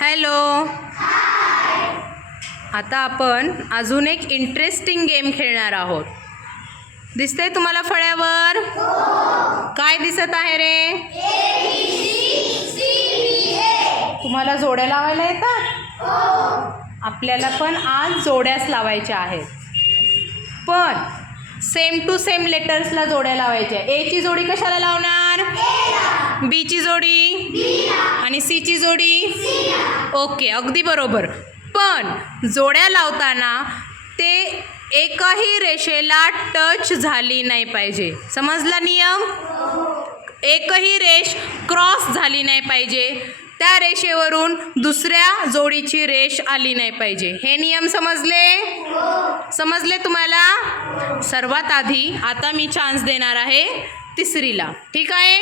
Hello. आता आपण अजून एक इंटरेस्टिंग गेम खेळणार आहोत. दिसतंय तुम्हाला फळ्यावर? काय दिसत आहे रे? तुम्हाला जोड्या लावायला येतात? आपल्याला पण आज जोड्याच लावायच्या आहेत. पण सेम टू सेम लेटर्सला जोड्या लावायच्या. एची जोडी कशाला लावणार? बी ची जोडी आणि सी ची जोडी? ओके अगदी बरोबर. पण जोड्या लावताना ते एकही रेषेला टच झाली नाही पाहिजे. समजला नियम? एकही रेष क्रॉस झाली नाही पाहिजे. त्या रेषेवरून दुसऱ्या जोडीची रेष आली नाही पाहिजे. हे नियम समजले? समजले तुम्हाला? सर्वात आधी आता मी चान्स देणार आहे. तिसरीला. ठीक आहे?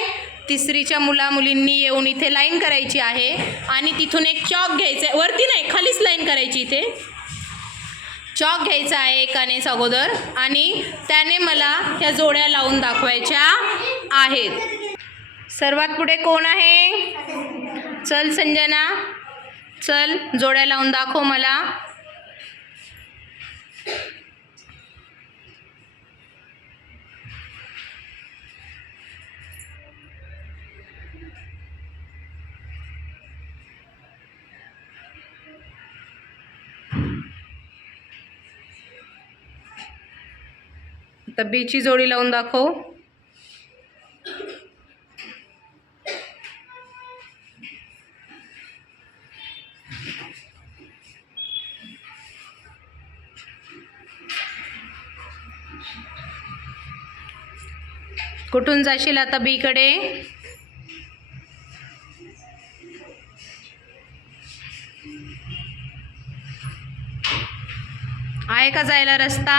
तिसरीच्या मुला मुलींनी येऊन इथे लाईन करायची आहे. आणि तिथून एक चॉक घ्यायचा आहे. वरती नाही खालीच लाईन करायची इथे. चॉक घ्यायचा आहे एकाने अगोदर. आणि त्याने मला त्या जोड्या लावून दाखवायच्या आहेत. सर्वात पुढे कोण आहे? चल संजना. चल जोड्या लावून दाखव मला. आता बीची जोडी लावून दाखव. कुठून जाशील आता बीकडे? आहे का जायला रस्ता?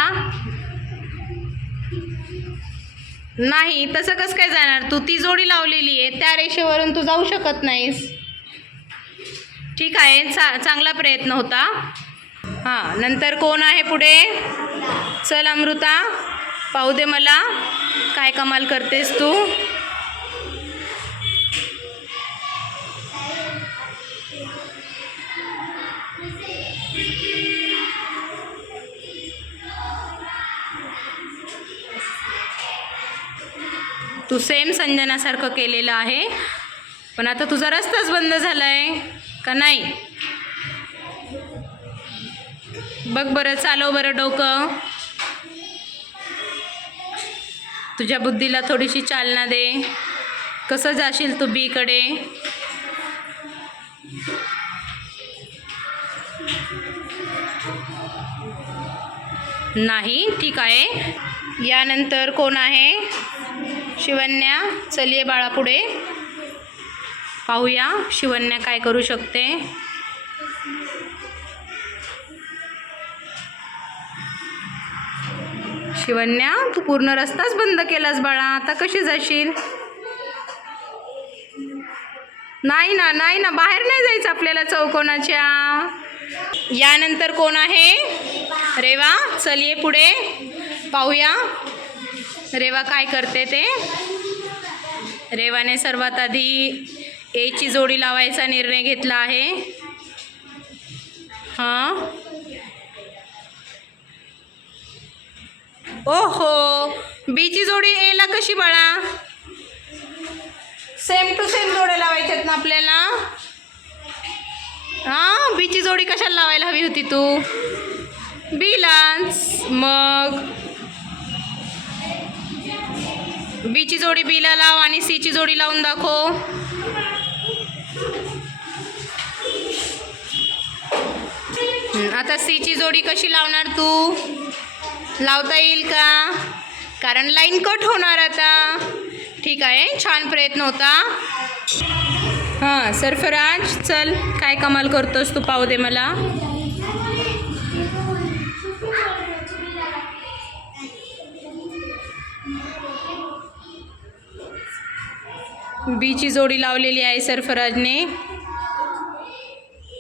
नाही तसं कसं काय जाणार? तू ती जोडी लावलेली आहे त्या रेषेवरून तू जाऊ शकत नाहीस. ठीक आहे चा चांगला प्रयत्न होता. हां नंतर कोण आहे पुढे? चल अमृता पाहू दे मला काय कमाल करतेस तू. तू सेम संजनासारखं केलेलं आहे. पण आता तुझा रस्ताच बंद झाला आहे का नाही? बघ बरं चालव बरं डोकं. तुझ्या बुद्धीला थोडीशी चालना दे. कसं जाशील तू बीकडे नाही ठीक आहे. यानंतर कोण आहे? शिवन्या चलिये बाळा पुढे पाहूया शिवन्या काय करू शकते. शिवन्या तू पूर्ण रस्ताच बंद केलास बाळा आता कशी जाशील? नाही ना नाही ना बाहेर नाही जायचं आपल्याला चौकोनाच्या यानंतर कोण आहे? रेवा चलिये पुढे. पाहूया. रेवा काय करते ते? रेवाने सर्वात आधी एची जोडी लावायचा निर्णय घेतला आहे. हां. ओहो बीची जोडी एला कशी बाळा? सेम टू सेम जोड्या लावायच्यात ना आपल्याला. हां बीची जोडी कशाला लावायला हवी होती तू? बीलाच मग? बीची जोडी बीला लाव आणि सीची जोडी लावून दाखव. आता आता सीची जोडी कशी लावणार तू? लावता येईल का? कारण लाईन कट होणार आता. ठीक आहे छान प्रयत्न होता. हां सरफराज चल काय कमाल करतोस तू पाहू दे मला. बीची जोडी लावलेली आहे सरफराजने.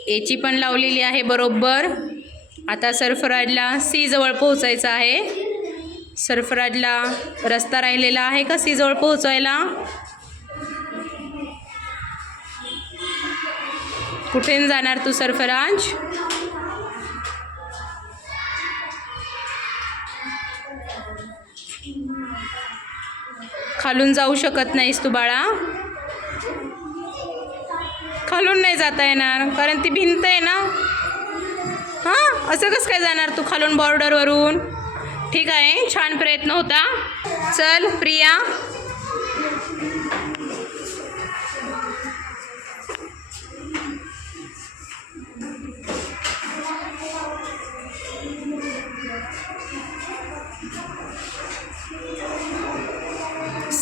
एची पण लावलेली आहे बरोबर. आता सरफराजला सीजवळ पोहोचायचं आहे. सरफराजला रस्ता राहिलेला आहे का सीजवळ पोहोचायला कुठे जाणार तू सरफराज? खालून जाऊ शकत नाहीस तू बाळा. खालून नाही जाता येणार कारण ती भिंत आहे ना. हां? असं कसं काय जाणार तू खालून बॉर्डरवरून ठीक आहे छान प्रयत्न होता. चल प्रिया.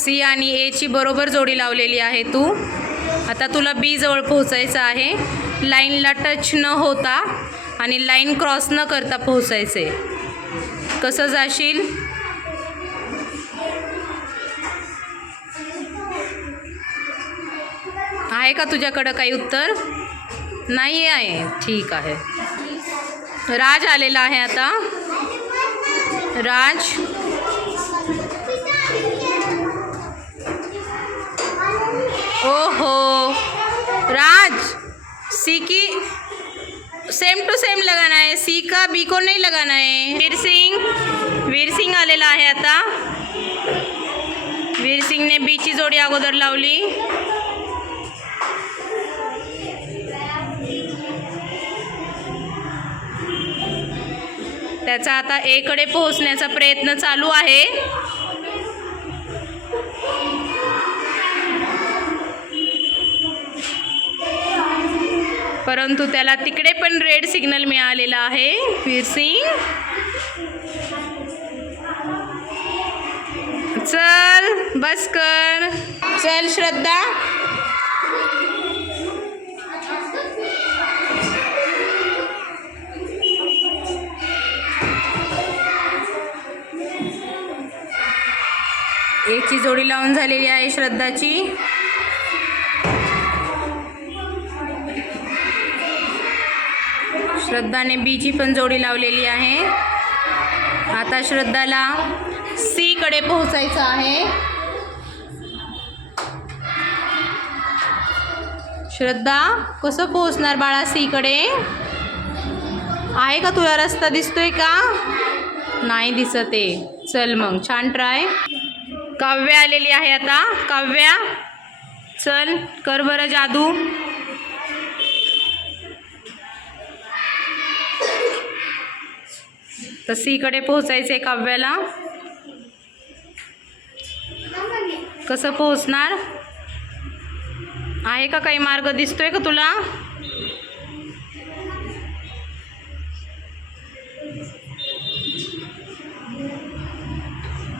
सी आणि एची बरोबर जोडी लावलेली आहे तू. आता तुला बी जवळ पोहोचायचं आहे. लाईनला टच न होता आणि लाईन क्रॉस न करता पोहोचायचे. कसं जाशील? आहे का तुझ्याकडं काही उत्तर? नाही आहे. ठीक आहे. राज आलेला आहे आता. राज? ओहो. राज सी की सेम टू सेम लगाना है. सी का बी को नहीं लगाना है. वीर सिंग वीर सिंग आलेला आहे आता. वीर सिंगने बीची जोडी अगोदर लावली. त्याचा आता एकडे पोहोचण्याचा प्रयत्न चालू आहे. परंतु त्याला तिकडे पण रेड सिग्नल मिळालेला आहे. वीर सिंग. चल बस कर. चल श्रद्धा. एकची जोडी लावून झालेली आहे श्रद्धाची. श्रद्धाने बीची पण जोडी लावलेली आहे. आता श्रद्धाला सीकडे पोहोचायचं आहे. श्रद्धा कसं पोहोचणार बाळा सीकडे आहे का तुला रस्ता? दिसतोय का? नाही दिसत आहे. चल मग छान ट्राय काव्य आलेली आहे आता. काव्या चल कर बरं जादू. तर सीकडे पोहोचायचं आहे काव्याला कसं पोहोचणार? आहे का काही मार्ग? दिसतोय का तुला?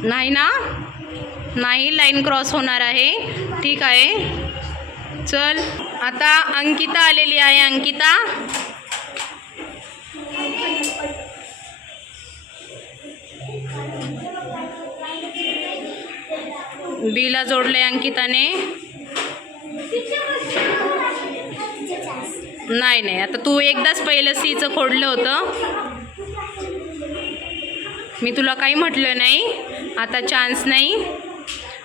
नाही ना? नाही लाईन क्रॉस होणार आहे. ठीक आहे. चल. आता अंकिता आलेली आहे. अंकिता? बीला जोडले अंकिताने. नाही नाही आता तू एकदाच पहिलं सीचं खोडलं होतं. मी तुला काही म्हटलं नाही. आता चान्स नाही.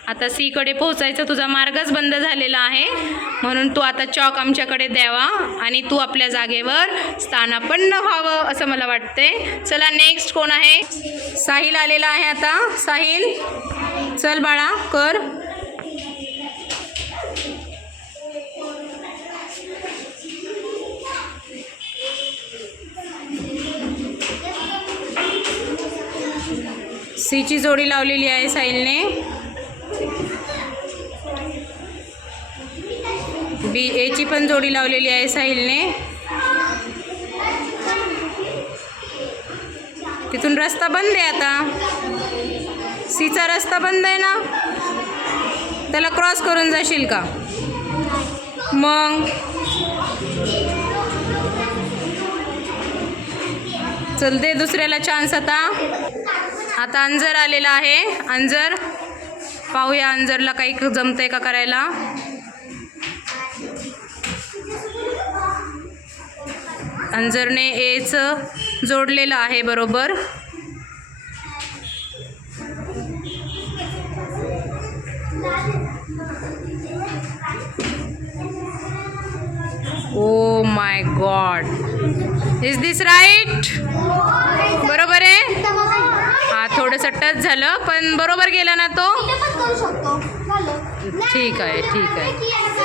आता सीकडे पोहोचायचा तुझा मार्गच बंद झालेला आहे. म्हणून तू आता चॉक आमच्याकडे द्यावा आणि तू आपल्या जागेवर स्थानापन्न व्हावं असं मला वाटते चला नेक्स्ट कोण आहे? साहिल आलेला आहे आता. साहिल चल बाळा कर. सीची जोडी लावलेली आहे साहिलने बी एची पण जोडी लावलेली आहे साहिलने तिथून रस्ता बंद आहे आता. सीचा रस्ता बंद आहे ना? त्याला क्रॉस करून जाशील का? मग? चल दे दुसऱ्याला चान्स आता. आता अंजर आलेला आहे. अंजर पाहूया अंजरला काही जमतंय का करायला. अंजरने एच जोडलेलं आहे बरोबर. ओ my god is this right आहे हा थोडंसं टच झालं पण बरोबर गेला ना तो? ठीक आहे ठीक आहे.